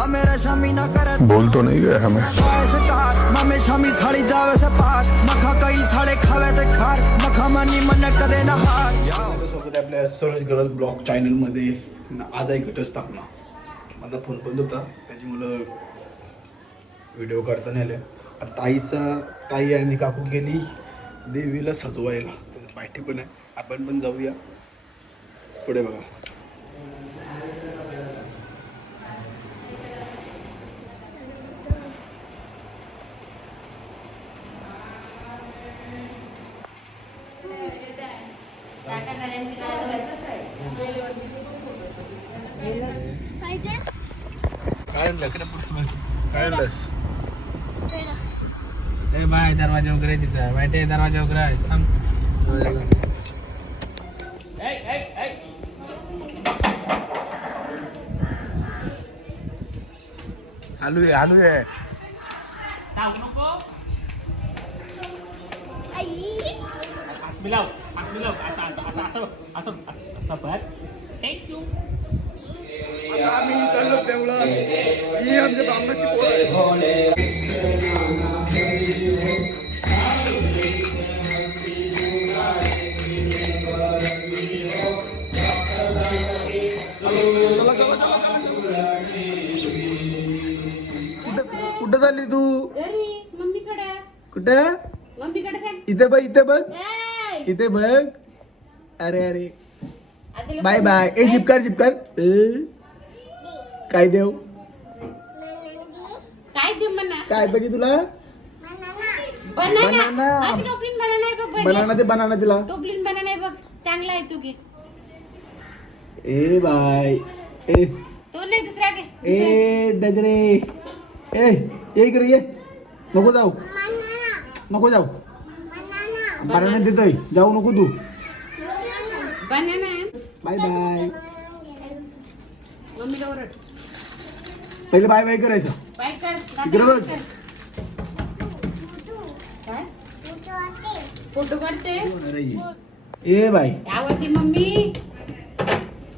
आ मेरा शामी ना करे। बोल तो नहीं गया हमें। शामी साडी जावे से पार। मखा कई साडे खावे ते खार। मखा मनी मन कदे ना हार। सोबत आपल्या सरज गरज ब्लॉग चॅनलमध्ये आज एक घटस्थापना. माझा फोन बंद होता त्याच्यामुळं व्हिडिओ करता नाही आले. आता ताईचा ताई आणि काकू गेली देवीला सजवायला. पाठी पण आहे. आपण पण जाऊया. पुढे बघा. काय आणलंस काय आणलंस ए बाय दरवाजा उघडे तिचा. माहिती आहे दरवाजा उघडा आहे. थांब. आलू आहे आलू आहे. नको हात मिलाव हात मिलाव असं असं असं असं असं असं थँक्यू आता आम्ही चाललो देवळात ही आमच्या ब्राह्मणाची पोर आहे कुठं कुठं चालली तू? घरी मम्मीकडे. कुठं? इथे बघ इथे बघ. इथे बघ. अरे अरे. बाय बाय ए जिपकार जिपकार. काय देव काय देऊ म्हणा काय पाहिजे तुला? बनाना बनाना ते बनाना तिला. टोपलीन बनाना आहे बघ चांगला आहे तू घे. ए बाय. ए. तो नाही दुसरा घे. ए डगरे. ए ये नको जाऊ. नको जाऊ. बनाना देतोय. जाऊ नको तू. बाय बाय पहिले बाय बाय करायचं. बाय कर. इकडे बघ. फोटो काढते. ए बाय आवडती मम्मी.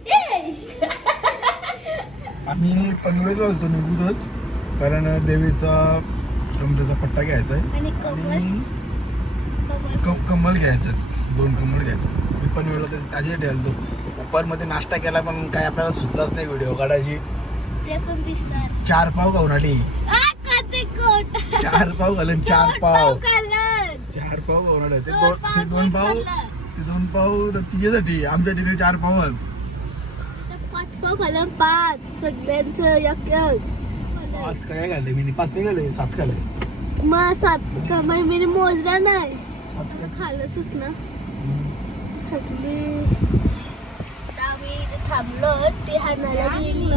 ए. आम्ही पनवेलला होतो निघूनच कारण देवीचा कमरेचा पट्टा घ्यायचा आहे. आणि आणि क- कमल घ्यायचं. दोन कमल घ्यायचं. मी पनवेलला ते त्याच्यासाठी आलो दुपारमध्ये नाश्ता केला पण काय आपल्याला सुचलाच नाही व्हिडिओ काढायची. ते पण चार पाव खाऊन आली चार पाव घालून चार पाव चार पाव खाऊन आले ते दोन ते दोन पाव ते दोन पाव तर तिच्यासाठी. आमच्या तिथे चार पाव आहेत. पाच पाव खाल्लं पाच. सगळ्यांचं आज काय घालले मी पाच नाही घाले सात घाले मग सात मी मोजला नाही. ना सगळी. आम्ही इथे थांबलो ते गेली.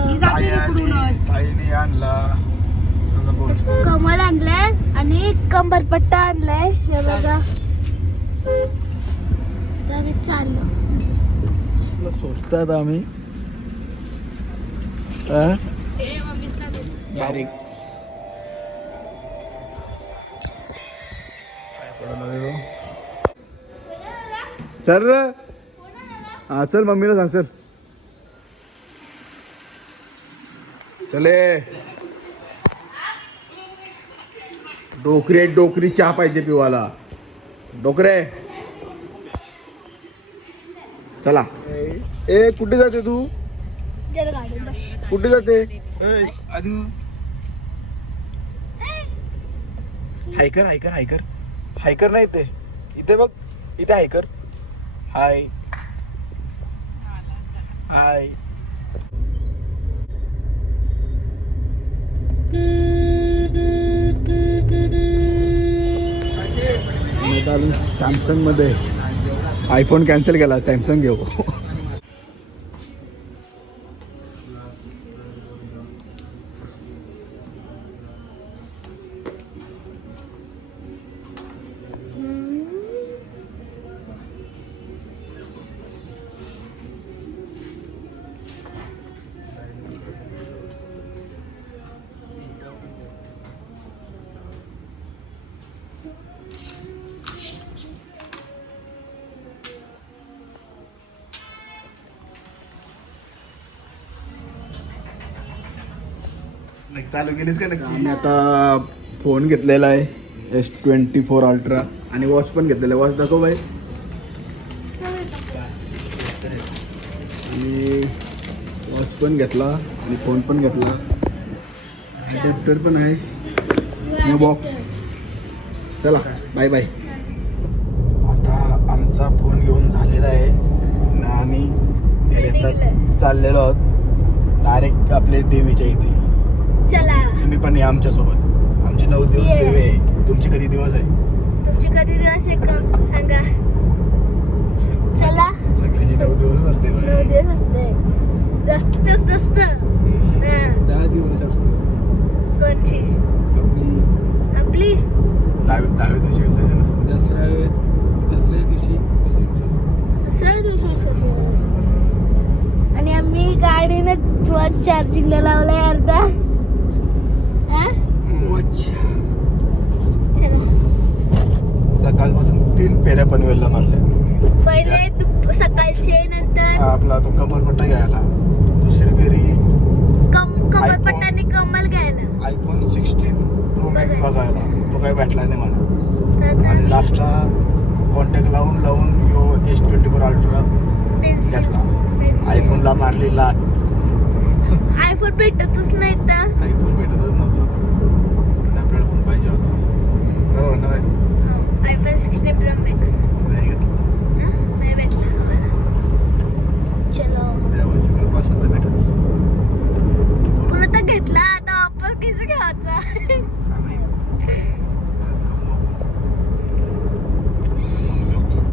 ताईने आणला. कमल आणलाय आणि कंबरपट्टा आणलाय. हे बघा. आम्ही चाललो. सोचतात आम्ही. बारीक चल रे. हा चल मम्मीला सांग चल. चले. डोकरी डोकरी चहा पाहिजे पिवाला. डोकरे. चला. ए कुठे जाते तू? कुठे जाते? आधी हायकर हायकर हायकर नाही ते इथे बघ. इथे हायकर. हाय. हाय. सॅमसंगमध्ये आयफोन कॅन्सल केला. सॅमसंग घेऊ. नक्की चालू केलीस का नक्की? मी आता फोन घेतलेला आहे एस ट्वेंटी फोर अल्ट्रा आणि वॉच पण घेतलेला आहे. वॉच दाखव बाई. आणि वॉच पण घेतला आणि फोन पण घेतला. अडॅप्टर पण आहे. बॉक्स चला बाय बाय आता आमचा फोन घेऊन झालेला आहे. आणि आम्ही चाललेलो आहोत. डायरेक्ट आपले देवीच्या इथे. चला. तुम्ही पण या आमच्यासोबत. आमचे नऊ दिवस. देवी आहे. तुमचे कधी दिवस आहे? तुमची कधी दिवस आहे का सांगा. चला. सगळ्यांचे नऊ दिवस असते नऊ बाई. दिवस असते. जास्त तेच नसतं. हा, दहा दिवस असतो. कोणची? आपली. आपली? दहावी दहावी दिवशी विसर्जन असतं दसरा दसऱ्या दिवशी विसर्जन. दुसऱ्या दिवशी विसर्जन आणि आम्ही गाडीनं चार्जिंगला लावलाय अर्धा हा? चला फेऱ्या पनवेलला मारल्या. पहिले सकाळचे नंतर आपला तो कमरपट्टा घ्यायला. दुसरी फेरी. कम कमरपट्टाने कमल घ्यायला. आयफोन सिक्स्टीन प्रो मॅक्स बघायला. तो काही भेटला नाही मला. आता आणि लास्टला कॉन्टॅक्ट लावून लावून यो एस ट्वेंटी फोर अल्ट्रा घेतला. आयफोनला मारली लात. आयफोन भेटतच नाही तर. आयफोन भेटतच नव्हता. आपल्याला पण पाहिजे होता. बरोबर ना बाई? आयफोन सिक्स्टीन प्रो मॅक्स नाही घेतला